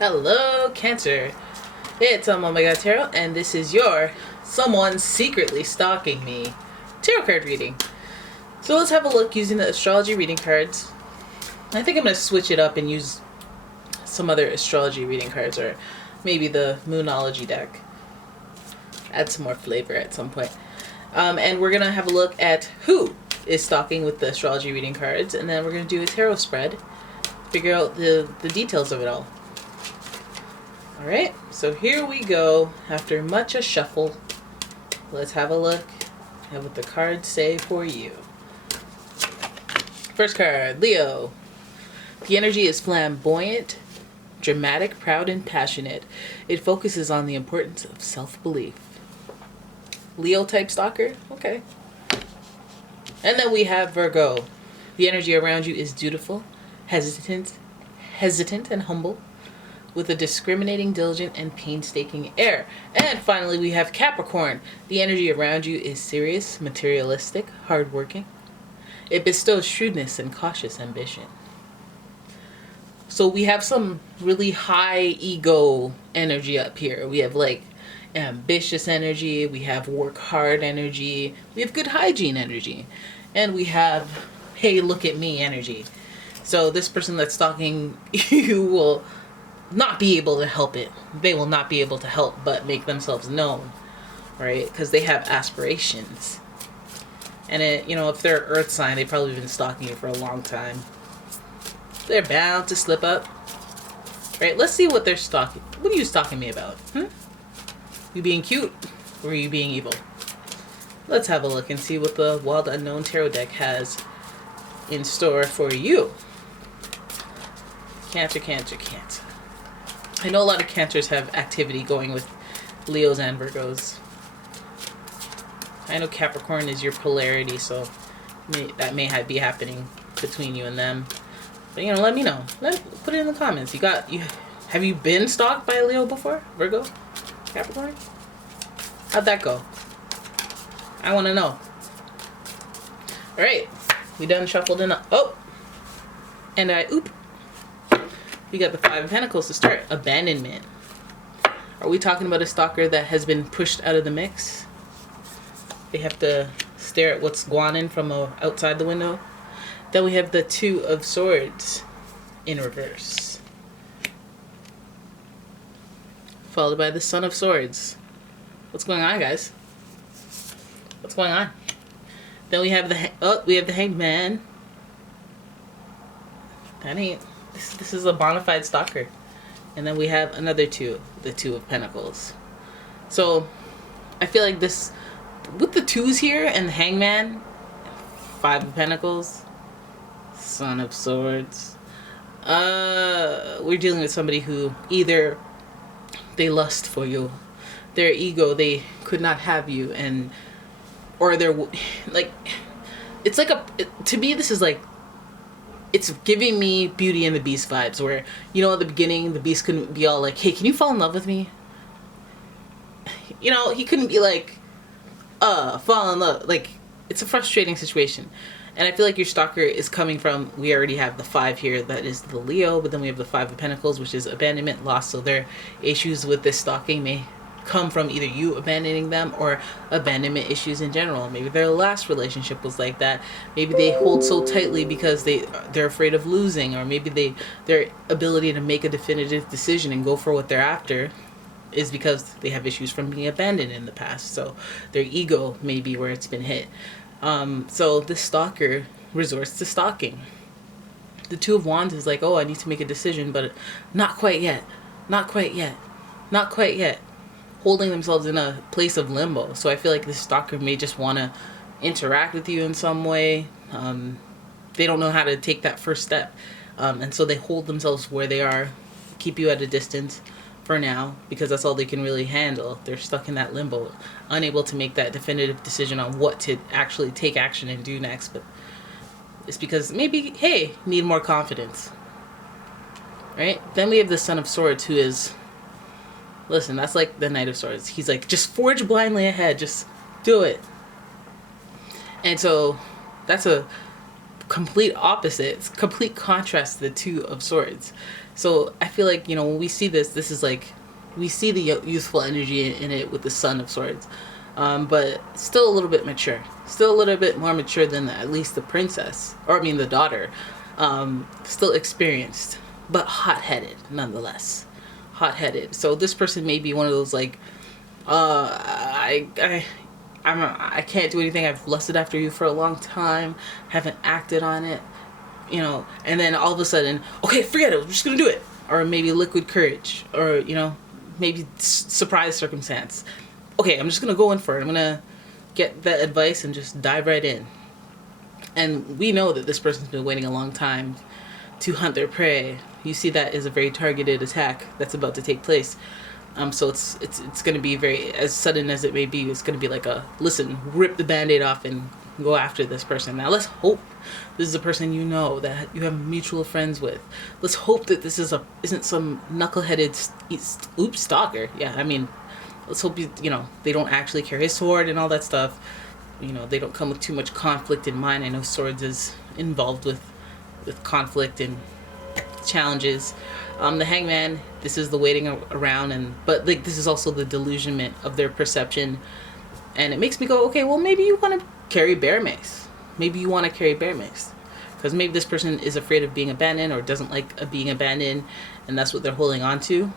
Hello, Cancer. It's umomgtarot, and this is your Someone Secretly Stalking Me tarot card reading. So let's have a look using the astrology reading cards. I think I'm going to switch it up and use some other astrology reading cards, or maybe the Moonology deck. Add some more flavor at some point. And we're going to have a look at who is stalking with the astrology reading cards, and then we're going to do a tarot spread, figure out the details of it all. Alright, so here we go. After much a shuffle, let's have a look at what the cards say for you. First card, Leo. The energy is flamboyant, dramatic, proud, and passionate. It focuses on the importance of self-belief. Leo type stalker? Okay. And then we have Virgo. The energy around you is dutiful, hesitant and humble, with a discriminating, diligent, and painstaking air. And finally, we have Capricorn. The energy around you is serious, materialistic, hardworking. It bestows shrewdness and cautious ambition. So we have some really high ego energy up here. We have like ambitious energy. We have work hard energy. We have good hygiene energy. And we have, hey, look at me energy. So this person that's stalking you will not be able to help it. They will not be able to help but make themselves known, right? Because they have aspirations. And it, if they're an earth sign, they've probably been stalking you for a long time. They're bound to slip up. Right, let's see what they're stalking. What are you stalking me about? You being cute or are you being evil? Let's have a look and see what the Wild Unknown Tarot deck has in store for you. Cancer, Cancer, Cancer. I know a lot of Cancers have activity going with Leos and Virgos. I know Capricorn is your polarity, so that may be happening between you and them. But let me know. Put it in the comments. Have you been stalked by a Leo before? Virgo? Capricorn? How'd that go? I want to know. Alright. We done shuffled in. And we got the Five of Pentacles to start. Abandonment. Are we talking about a stalker that has been pushed out of the mix? They have to stare at what's going on from outside the window. Then we have the Two of Swords in reverse, followed by the Son of Swords. What's going on, guys? What's going on? Then we have the Hanged Man. This is a bona fide stalker. And then we have another two, the Two of Pentacles. So I feel like this, with the twos here and the Hangman, Five of Pentacles, Son of Swords, we're dealing with somebody who either they lust for you, their ego, they could not have you, or they're like, it's like to me this is like, it's giving me Beauty and the Beast vibes, where at the beginning the Beast couldn't be all like, hey, can you fall in love with me? He couldn't be like, fall in love. Like, it's a frustrating situation. And I feel like your stalker is coming from, we already have the Five here, that is the Leo, but then we have the Five of Pentacles, which is abandonment, loss. So their issues with this stalking may come from either you abandoning them or abandonment issues in general. Maybe their last relationship was like that. Maybe they hold so tightly because they're afraid of losing, or maybe their ability to make a definitive decision and go for what they're after is because they have issues from being abandoned in the past. So their ego may be where it's been hit. So this stalker resorts to stalking. The Two of Wands is like, oh, I need to make a decision, but not quite yet. Not quite yet. Not quite yet. Holding themselves in a place of limbo. So I feel like this stalker may just want to interact with you in some way. They don't know how to take that first step. And so they hold themselves where they are, keep you at a distance for now, because that's all they can really handle. They're stuck in that limbo, unable to make that definitive decision on what to actually take action and do next. But it's because maybe, hey, need more confidence. Right? Then we have the Son of Swords, who is, listen, that's like the Knight of Swords. He's like, just forge blindly ahead, just do it. And so that's a complete opposites, complete contrast to the Two of Swords. So I feel like, you know, when we see this is like, we see the youthful energy in it with the Son of Swords. But still a little bit mature. Still a little bit more mature than at least the princess. Or I mean the daughter. Still experienced. But hot-headed, nonetheless. Hot-headed. So this person may be one of those like, I can't do anything. I've lusted after you for a long time. Haven't acted on it. You know, and then all of a sudden, okay, forget it. I'm just going to do it. Or maybe liquid courage. Or, you know, maybe surprise circumstance. Okay, I'm just going to go in for it. I'm going to get that advice and just dive right in. And we know that this person's been waiting a long time to hunt their prey. You see that as a very targeted attack that's about to take place. So it's going to be very, as sudden as it may be, it's going to be like a, listen, rip the Band-Aid off and go after this person. Now let's hope this is a person you know, that you have mutual friends with. Let's hope that this isn't some knuckleheaded stalker. Yeah, I mean, let's hope you know, they don't actually carry a sword and all that stuff. You know, they don't come with too much conflict in mind. I know Swords is involved with conflict and challenges. The Hangman, this is the waiting around, but like this is also the delusionment of their perception, and it makes me go, okay, well maybe you want to carry bear mace. Maybe you want to carry bear mace, because maybe this person is afraid of being abandoned or doesn't like being abandoned, and that's what they're holding on to.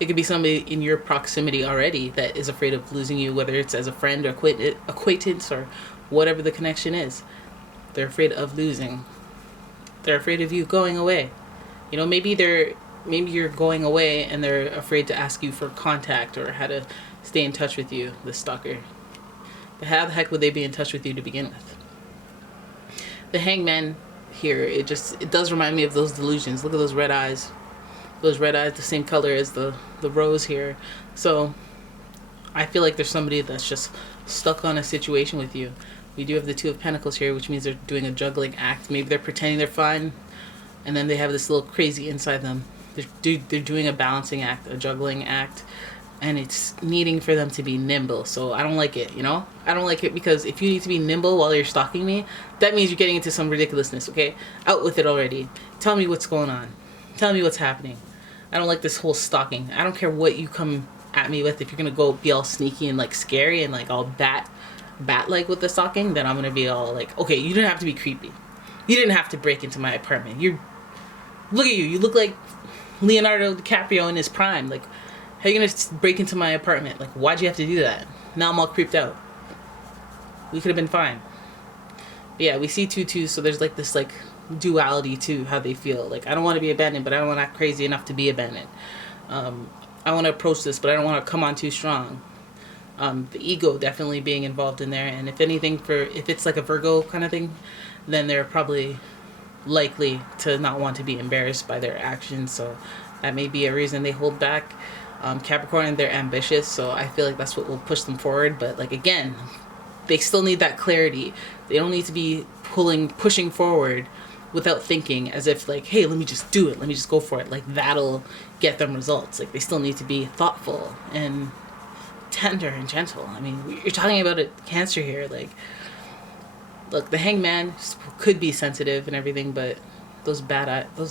It could be somebody in your proximity already that is afraid of losing you, whether it's as a friend or acquaintance or whatever the connection is. They're afraid of losing. They're afraid of you going away. You know, maybe you're going away and they're afraid to ask you for contact or how to stay in touch with you, the stalker. But how the heck would they be in touch with you to begin with? The Hangman here, it does remind me of those delusions. Look at those red eyes. Those red eyes, the same color as the rose here. So I feel like there's somebody that's just stuck on a situation with you. We do have the Two of Pentacles here, which means they're doing a juggling act. Maybe they're pretending they're fine, and then they have this little crazy inside them. They're doing a balancing act, a juggling act, and it's needing for them to be nimble. So I don't like it, you know? I don't like it, because if you need to be nimble while you're stalking me, that means you're getting into some ridiculousness, okay? Out with it already. Tell me what's going on. Tell me what's happening. I don't like this whole stalking. I don't care what you come at me with. If you're gonna go be all sneaky and like scary and like all bat-like with the stalking, then I'm gonna be all like, okay, you didn't have to be creepy. You didn't have to break into my apartment. Look at you. You look like Leonardo DiCaprio in his prime. Like, how are you gonna break into my apartment? Like, why'd you have to do that? Now I'm all creeped out. We could have been fine. But yeah, we see 2-2, so there's like this like duality to how they feel. Like, I don't want to be abandoned, but I don't want to act crazy enough to be abandoned. I want to approach this, but I don't want to come on too strong. The ego definitely being involved in there, and if anything, if it's like a Virgo kind of thing, then they're probably likely to not want to be embarrassed by their actions, so that may be a reason they hold back. Capricorn, they're ambitious, so I feel like that's what will push them forward, but like again, they still need that clarity. They don't need to be pushing forward without thinking, as if like, hey, let me just do it, let me just go for it, like that'll get them results. Like, they still need to be thoughtful and tender and gentle. I mean, you're talking about a Cancer here. Like, look, the Hangman could be sensitive and everything, but those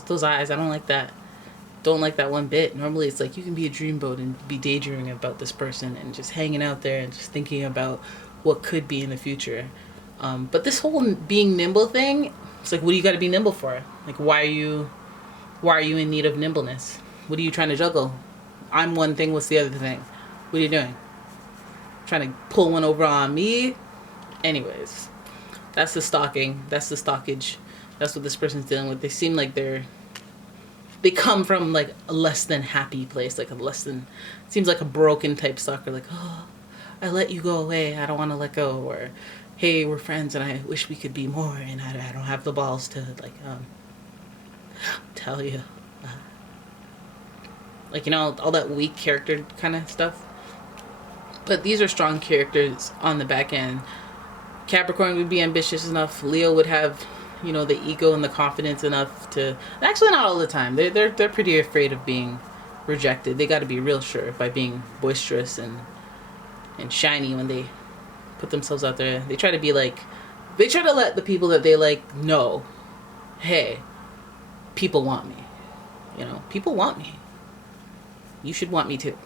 those eyes, I don't like that. Don't like that one bit. Normally it's like you can be a dreamboat and be daydreaming about this person and just hanging out there and just thinking about what could be in the future. But this whole being nimble thing, it's like, what do you got to be nimble for? Like, why are you in need of nimbleness? What are you trying to juggle? I'm one thing, what's the other thing? What are you doing? Trying to pull one over on me? Anyways, that's the stalking. That's the stalkage. That's what this person's dealing with. They seem like they come from like a less than happy place, like seems like a broken type stalker. Like, oh, I let you go away, I don't want to let go. Or, hey, we're friends and I wish we could be more, and I don't have the balls to like tell you. Like, you know, all that weak character kind of stuff. But these are strong characters on the back end. Capricorn would be ambitious enough. Leo would have, you know, the ego and the confidence enough to... Actually, not all the time. They're pretty afraid of being rejected. They got to be real sure by being boisterous and shiny when they put themselves out there. They try to be like They try to let the people that they like know, hey, people want me. You know, people want me. You should want me too.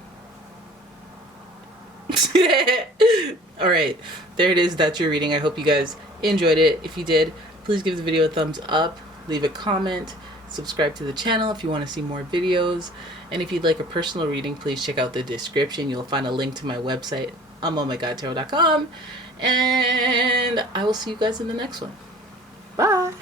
All right, there it is. That's your reading. I hope you guys enjoyed it. If you did, please give the video a thumbs up, leave a comment, subscribe to the channel if you want to see more videos, and if you'd like a personal reading, please check out the description. You'll find a link to my website, umomgtarot.com, and I will see you guys in the next one. Bye.